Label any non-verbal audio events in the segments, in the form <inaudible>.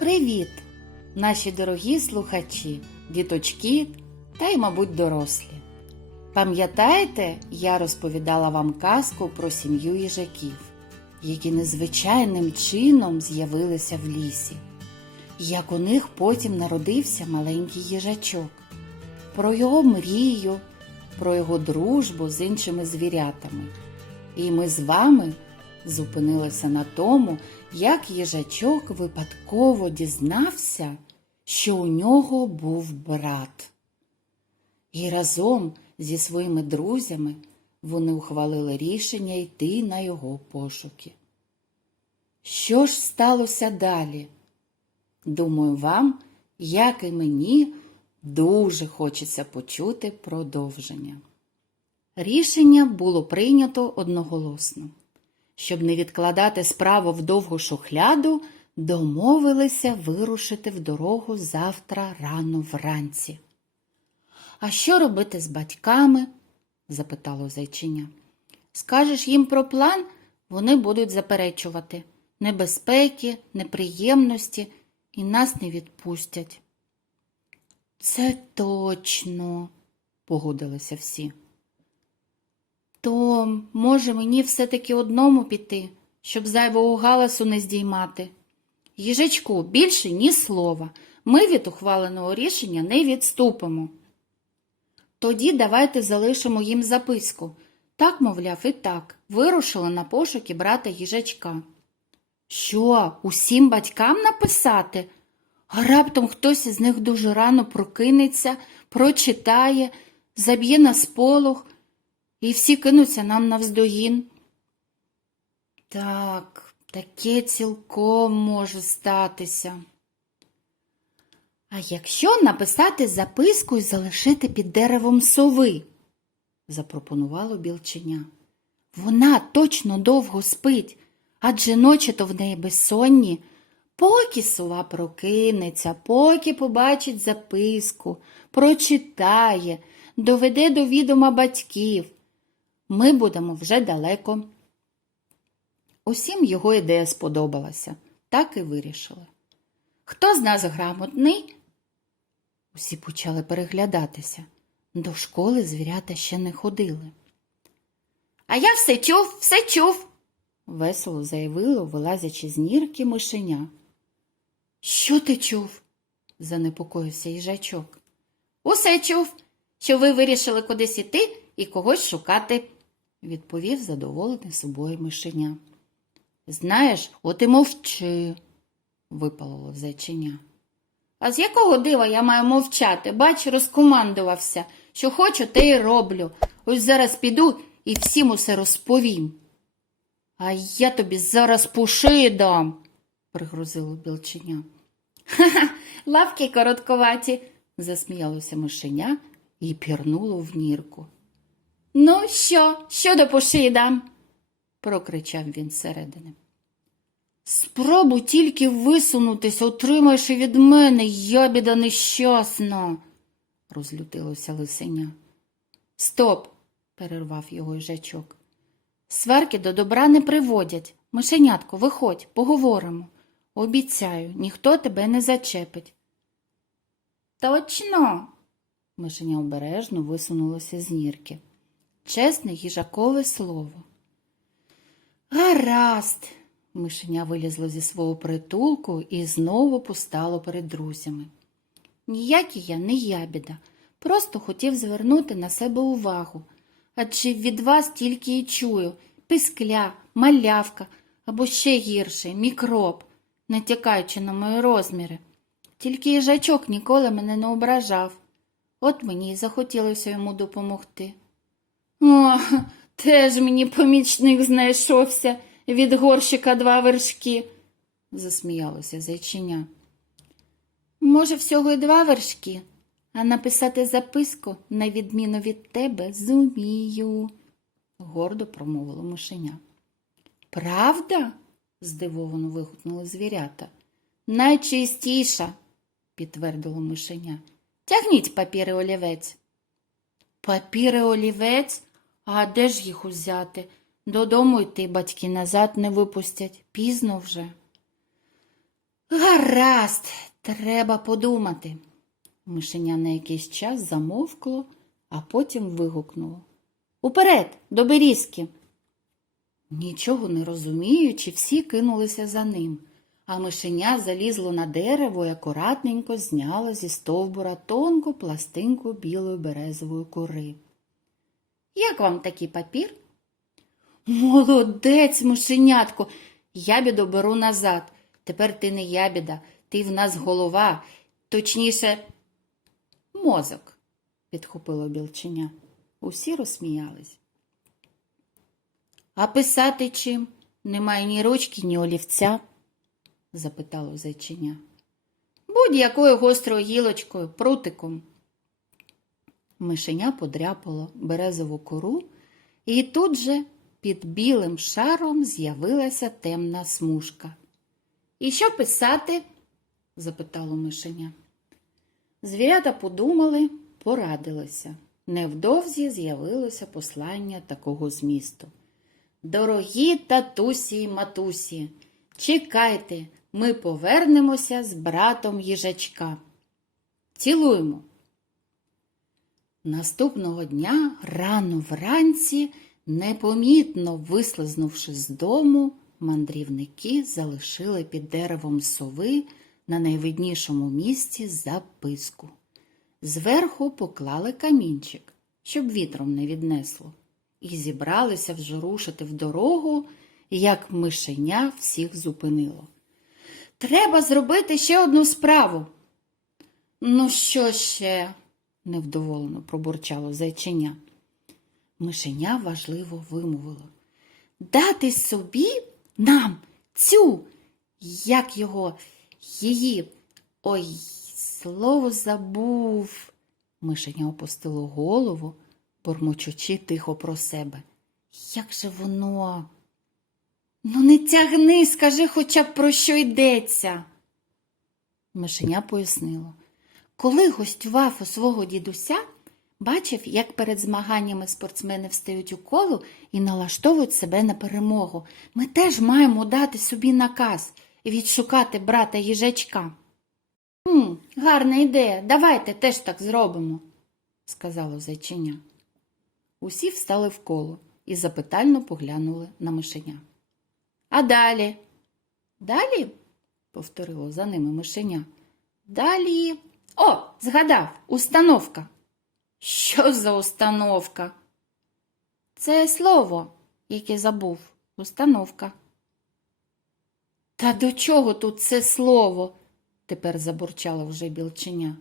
Привіт, наші дорогі слухачі, діточки та й, мабуть, дорослі. Пам'ятаєте, я розповідала вам казку про сім'ю їжаків, які незвичайним чином з'явилися в лісі, як у них потім народився маленький їжачок, про його мрію, про його дружбу з іншими звірятами. І ми з вами зупинилися на тому, як їжачок випадково дізнався, що у нього був брат. І разом зі своїми друзями вони ухвалили рішення йти на його пошуки. Що ж сталося далі? Думаю, вам, як і мені, дуже хочеться почути продовження. Рішення було прийнято одноголосно. Щоб не відкладати справу в довгу шухляду, домовилися вирушити в дорогу завтра рано вранці. А що робити з батьками? запитало зайчиня. Скажеш їм про план, вони будуть заперечувати небезпеки, неприємності і нас не відпустять. Це точно, погодилися всі. То, може, мені все-таки одному піти, щоб зайвого галасу не здіймати. Їжачку, більше ні слова. Ми від ухваленого рішення не відступимо. Тоді давайте залишимо їм записку. Так, мовляв, і так, вирушили на пошуки брата їжачка. Що, усім батькам написати? Раптом хтось із них дуже рано прокинеться, прочитає, заб'є на сполох і всі кинуться нам навздогін. Так, таке цілком може статися. А якщо написати записку і залишити під деревом сови, запропонувало білченя. Вона точно довго спить, адже ночі то в неї безсонні. Поки сова прокинеться, поки побачить записку, прочитає, доведе до відома батьків. Ми будемо вже далеко. Усім його ідея сподобалася, так і вирішили. Хто з нас грамотний? Усі почали переглядатися. До школи звірята ще не ходили. А я все чув, все чув, весело заявило, вилазячи з нірки мишеня. Що ти чув? занепокоївся їжачок. Усе чув, що ви вирішили кудись іти і когось шукати, відповів задоволений собою мишеня. Знаєш, от і мовчи, випалило зайчиня. А з якого дива я маю мовчати? Бач, розкомандувався. Що хочу, те й роблю. Ось зараз піду і всім усе розповім. А я тобі зараз пуши дам, пригрозило білченя. Ха-ха, лапки коротковаті, засміялося мишеня і пірнуло в нірку. Ну, що, що до пуши дам? прокричав він зсередини. Спробуй тільки висунутись, отримаєш і від мене, ябіда нещасна, розлютилося лисеня. Стоп, перервав його їжачок. Сварки до добра не приводять. Мишенятко, виходь, поговоримо. Обіцяю, ніхто тебе не зачепить. Точно. Мишеня обережно висунулося з нірки. Чесне їжакове слово. Гаразд. Мишеня вилізло зі свого притулку і знову постало перед друзями. Ніякий я не ябіда, просто хотів звернути на себе увагу. Адже від вас тільки й чую пискля, малявка або ще гірше мікроб, натякаючи на мої розміри. Тільки їжачок ніколи мене не ображав. От мені й захотілося йому допомогти. О, теж мені помічник знайшовся від горщика два вершки, засміялося зайчиня. Може, всього й два вершки, а написати записку, на відміну від тебе, зумію, гордо промовило мишеня. Правда? здивовано вигукнули звірята. Найчистіша, підтвердило мишеня. Тягніть папір і олівець. Папір і олівець? А де ж їх узяти? Додому йти батьки назад не випустять. Пізно вже. Гаразд, треба подумати. Мишеня на якийсь час замовкло, а потім вигукнуло. Уперед, до берізки. Нічого не розуміючи, всі кинулися за ним, а мишеня залізло на дерево і акуратненько зняло зі стовбура тонку пластинку білої березової кори. Як вам такий папір? Молодець, мишенятко, ябіду беру назад. Тепер ти не ябіда, ти в нас голова, точніше, мозок, підхопило білченя. Усі розсміялись. А писати чим? Немає ні ручки, ні олівця? запитало зайчиня. Будь-якою гострою гілочкою, прутиком. Мишеня подряпало березову кору, і тут же під білим шаром з'явилася темна смужка. І що писати? запитало мишеня. Звірята подумали, порадилися. Невдовзі з'явилося послання такого змісту. Дорогі татусі й матусі, чекайте, ми повернемося з братом їжачка. Цілуємо. Наступного дня рано вранці, непомітно вислизнувши з дому, мандрівники залишили під деревом сови на найвиднішому місці записку. Зверху поклали камінчик, щоб вітром не віднесло, і зібралися вже рушити в дорогу, як мишеня всіх зупинило. Треба зробити ще одну справу. Ну, що ще? Невдоволено пробурчало зайчиня. Мишеня важливо вимовило. Дати собі нам цю, як його, її. Ой, слово забув. Мишеня опустило голову, бормочучи тихо про себе. Як же воно? Ну, не тягни, скажи хоча б про що йдеться. Мишеня пояснило. Коли гостював у свого дідуся, бачив, як перед змаганнями спортсмени встають у коло і налаштовують себе на перемогу. Ми теж маємо дати собі наказ і відшукати брата їжачка. «Хм, гарна ідея, давайте теж так зробимо, сказало зайчиня. Усі встали в коло і запитально поглянули на мишеня. А далі? Далі? повторило за ними мишеня. Далі. О, згадав, установка. Що за установка? Це слово, яке забув. Установка. Та до чого тут це слово? тепер забурчало вже білченя.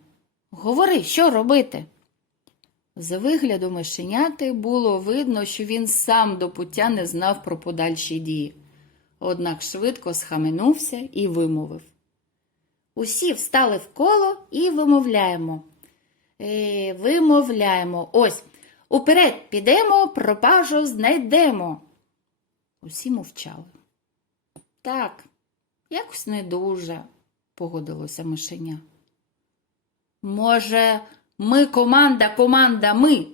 Говори, що робити? За виглядом мишеняти було видно, що він сам до пуття не знав про подальші дії, однак швидко схаменувся і вимовив. Усі встали в коло і вимовляємо. Е, вимовляємо. Ось. Уперед підемо, пропажу знайдемо. Усі мовчали. Так, якось не дуже, погодилося мишеня. Може, ми команда, команда, ми,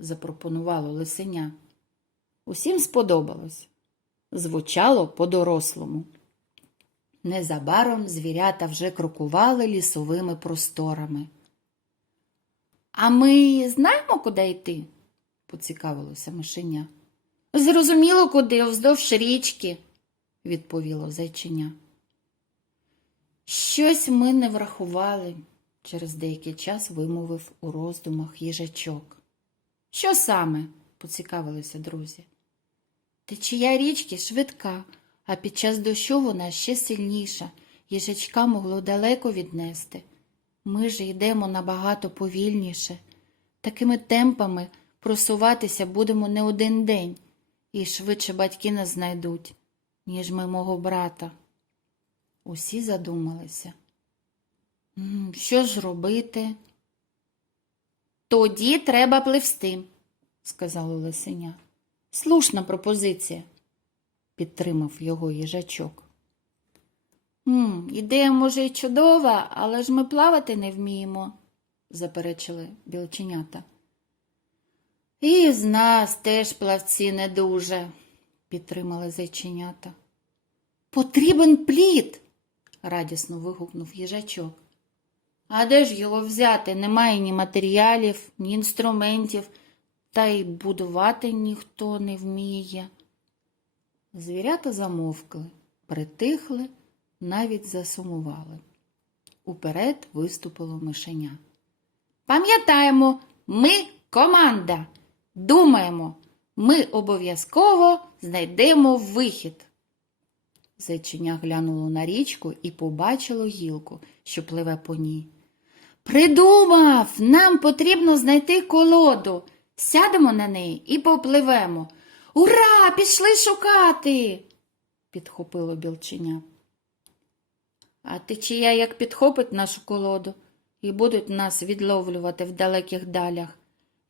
запропонувало лисеня. Усім сподобалось. Звучало по-дорослому. Незабаром звірята вже крокували лісовими просторами. А ми знаємо, куди йти? поцікавилося мишеня. Зрозуміло, куди, вздовж річки, відповіло зайчиня. Щось ми не врахували, через деякий час вимовив у роздумах їжачок. Що саме? поцікавилися друзі. Течія річки швидка, а під час дощу вона ще сильніша, їжачка могло далеко віднести. Ми ж йдемо набагато повільніше. Такими темпами просуватися будемо не один день, і швидше батьки нас знайдуть, ніж ми мого брата. Усі задумалися. Що ж робити? Тоді треба пливсти, сказало лисеня. Слушна пропозиція, підтримав його їжачок. «М, Ідея, може, і чудова, але ж ми плавати не вміємо, заперечили білченята. І з нас теж плавці не дуже, підтримали зайченята. Потрібен плід, радісно вигукнув їжачок. А де ж його взяти? Немає ні матеріалів, ні інструментів, та й будувати ніхто не вміє. Звірята замовкли, притихли, навіть засумували. Уперед виступило мишеня. Пам'ятаємо, ми команда. Думаємо, ми обов'язково знайдемо вихід. Зайчиня глянуло на річку і побачило гілку, що пливе по ній. Придумав, нам потрібно знайти колоду. Сядемо на неї і попливемо. Ура! Пішли шукати. підхопило білченя. А течія як підхопить нашу колоду і будуть нас відловлювати в далеких далях.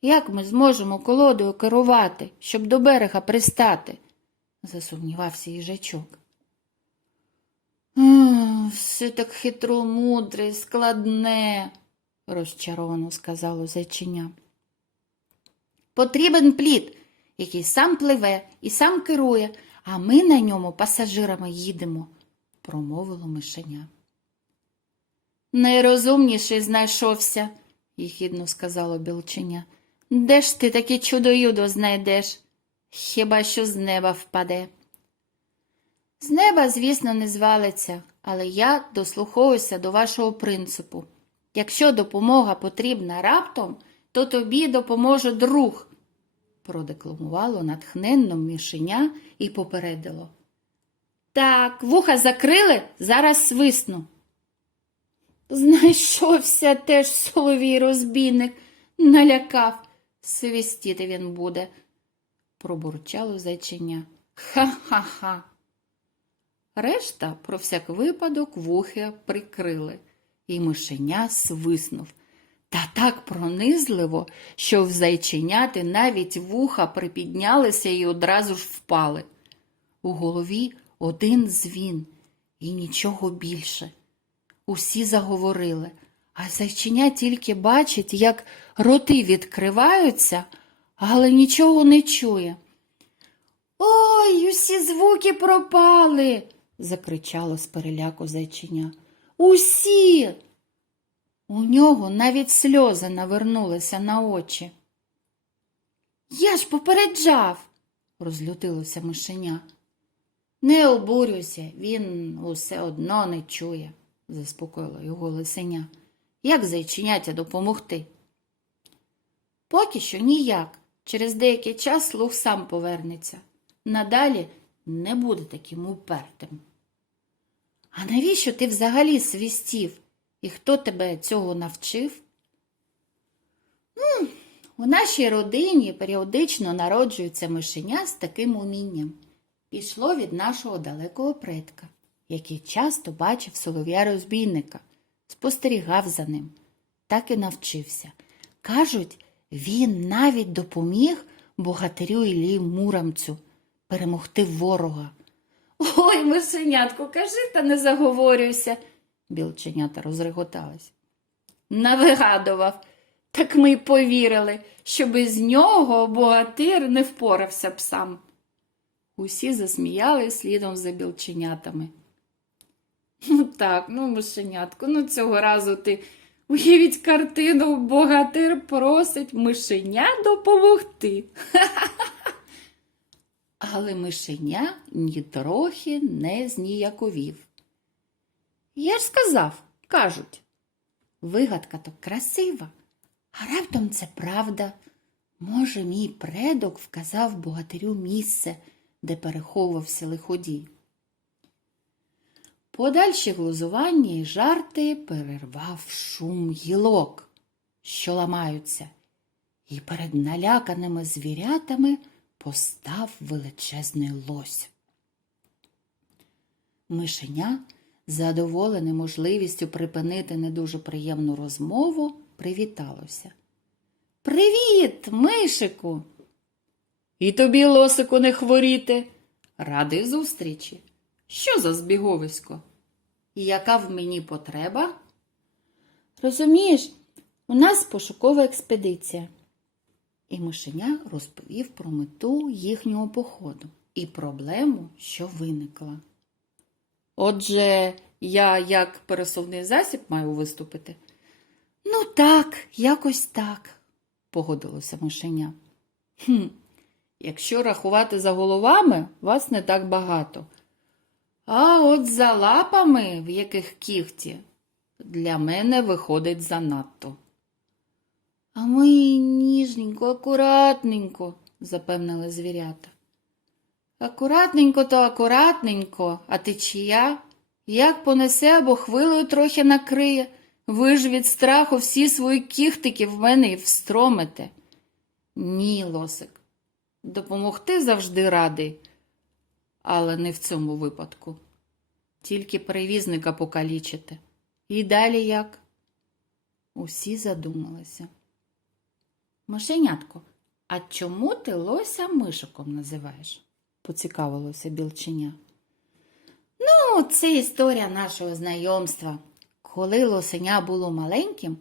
Як ми зможемо колодою керувати, щоб до берега пристати? засумнівався їжачок. Все так хитро, мудре, складне, розчаровано сказало зайчиня. Потрібен плід, який сам пливе і сам керує, а ми на ньому пасажирами їдемо, промовило мишеня. Найрозумніший знайшовся, їхідно сказало білченя. Де ж ти таке чудо-юдо знайдеш? Хіба що з неба впаде? З неба, звісно, не звалиться, але я дослуховуюся до вашого принципу. Якщо допомога потрібна раптом, то тобі допоможе друг, продекламувало натхненно мішеня і попередило. Так, вуха закрили, зараз свисну. Знайшовся теж соловій розбійник, налякав. Свистіти він буде, пробурчало зайчиня. Ха-ха-ха. Решта про всяк випадок вухи прикрили, і мишеня свиснув. Та так пронизливо, що в зайченяти навіть вуха припіднялися і одразу ж впали. У голові один дзвін і нічого більше. Усі заговорили, а зайчиня тільки бачить, як роти відкриваються, але нічого не чує. Ой, усі звуки пропали, закричало з переляку зайчиня. Усі. У нього навіть сльози навернулися на очі. Я ж попереджав, розлютилося мишеня. Не обурюйся, він усе одно не чує, заспокоїла його лисеня. Як зайчиняття допомогти? Поки що ніяк. Через деякий час слух сам повернеться. Надалі не буде таким упертим. А навіщо ти взагалі свистів? І хто тебе цього навчив? Ну, у нашій родині періодично народжується мишеня з таким умінням. Пішло від нашого далекого предка, який часто бачив солов'я розбійника, спостерігав за ним, так і навчився. Кажуть, він навіть допоміг богатирю Іллі Муромцю перемогти ворога. Ой, мишенятку, кажи та не заговорюйся, білченята розреготались. Навигадував, так ми й повірили, що без нього богатир не впорався б сам. Усі засміяли слідом за білченятами. Ну так, ну, мишенятку, ну цього разу ти уявіть картину, богатир просить мишеня допомогти. <laughs> Але мишеня нітрохи не зніяковів. Я ж сказав, кажуть, вигадка то красива, а раптом це правда. Може, мій предок вказав богатирю місце, де переховувався лиходій. Подальші глузування і жарти перервав шум гілок, що ламаються, і перед наляканими звірятами постав величезний лось. Мишеня, задоволене можливістю припинити не дуже приємну розмову, привіталося. Привіт, мишику! І тобі, лосику, не хворіти. Радий зустрічі. Що за збіговисько? І яка в мені потреба? Розумієш, у нас пошукова експедиція. І мишеня розповів про мету їхнього походу і проблему, що виникла. Отже, Я як пересувний засіб маю виступити. Ну, так, якось так, погодилося мишеня. Хм, якщо рахувати за головами, вас не так багато. А от за лапами, в яких кіхті, для мене виходить занадто. А ми ніжненько, акуратненько, запевнили звірята. Акуратненько то акуратненько, а течія, як понесе або хвилею трохи накриє, ви ж від страху всі свої кіхтики в мене й встромите. Ні, лосик, допомогти завжди радий, але не в цьому випадку. Тільки перевізника покалічите. І далі як? Усі задумалися. Мишенятко, а чому ти лося мишиком називаєш? Поцікавилося білченя. Ну, це історія нашого знайомства. Коли лосеня було маленьким,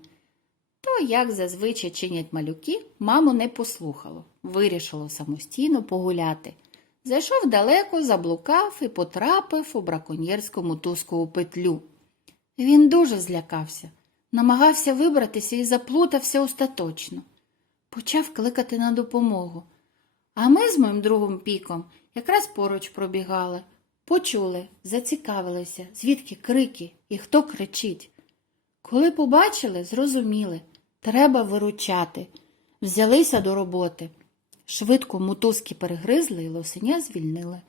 то, як зазвичай чинять малюки, маму не послухало, вирішило самостійно погуляти. Зайшов далеко, заблукав і потрапив у браконьєрську мотузкову петлю. Він дуже злякався, намагався вибратися і заплутався остаточно. Почав кликати на допомогу. А ми з моїм другом піком якраз поруч пробігали, почули, зацікавилися, звідки крики і хто кричить. Коли побачили, зрозуміли, треба виручати. Взялися до роботи. Швидко мотузки перегризли і лосеня звільнили.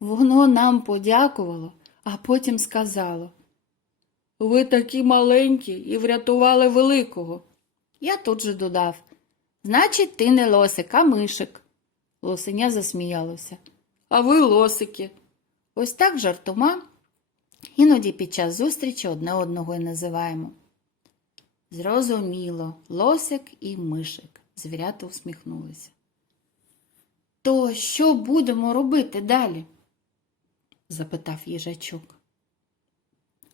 Воно нам подякувало, а потім сказало Ви такі маленькі і врятували великого. Я тут же додав Значить, ти не лосик, а мишик. Лосеня засміялося. А ви лосики. Ось так жартома. Іноді під час зустрічі одне одного й називаємо. Зрозуміло, лосик і мишик. Звірята усміхнулися. То що будемо робити далі? запитав їжачок.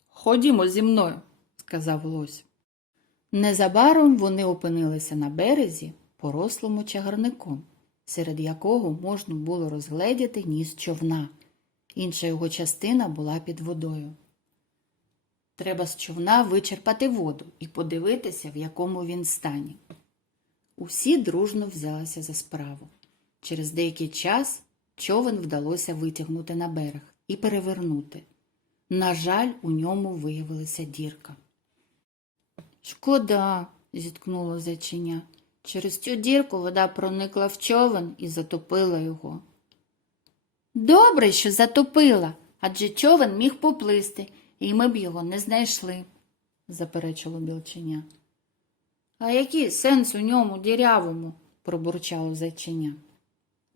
Ходімо зі мною, сказав лось. Незабаром вони опинилися на березі, порослому чагарником, серед якого можна було розгледіти ніс човна. Інша його частина була під водою. Треба з човна вичерпати воду і подивитися, в якому він стані. Усі дружно взялися за справу. Через деякий час човен вдалося витягнути на берег і перевернути. На жаль, у ньому виявилася дірка. Шкода, зіткнуло зайчиня. Через цю дірку вода проникла в човен і затопила його. Добре, що затопила, адже човен міг поплисти, і ми б його не знайшли, заперечило білченя. А який сенс у ньому дірявому? пробурчало зайчиня.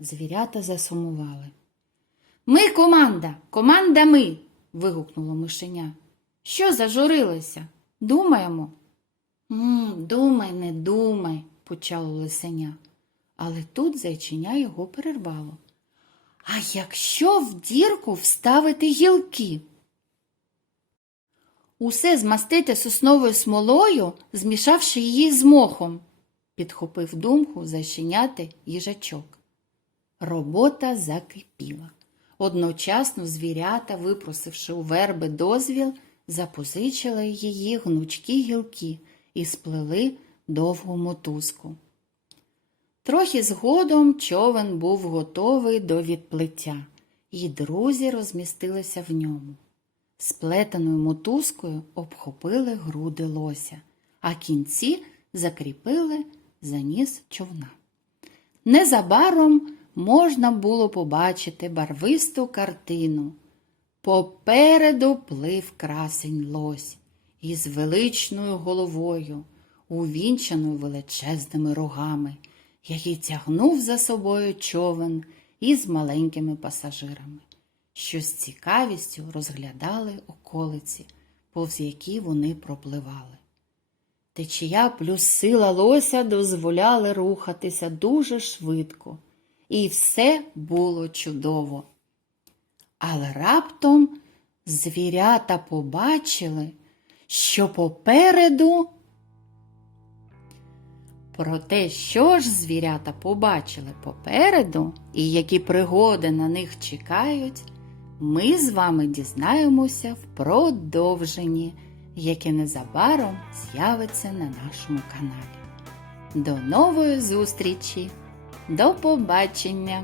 Звірята засумували. Ми команда, команда ми. вигукнуло мишеня. Що зажурилися? Думаємо. «М, Думай, не думай, почало лисеня. Але тут зайчиня його перервало. А якщо в дірку вставити гілки? Усе змастити сосновою смолою, змішавши її з мохом, підхопив думку зайчиняти їжачок. Робота закипіла. Одночасно звірята, випросивши у верби дозвіл, запозичили її гнучкі гілки і сплели довгу мотузку. Трохи згодом човен був готовий до відплиття, і друзі розмістилися в ньому. Сплетеною мотузкою обхопили груди лося, а кінці закріпили за ніс човна. Незабаром можна було побачити барвисту картину. Попереду плив красень лось із величною головою, увінчаною величезними рогами, який тягнув за собою човен із маленькими пасажирами, що з цікавістю розглядали околиці, повз які вони пропливали. Течія плюс сила лося дозволяли рухатися дуже швидко, і все було чудово. Але раптом звірята побачили, що попереду. Про те, що ж звірята побачили попереду і які пригоди на них чекають, ми з вами дізнаємося в продовженні, яке незабаром з'явиться на нашому каналі. До нової зустрічі! До побачення!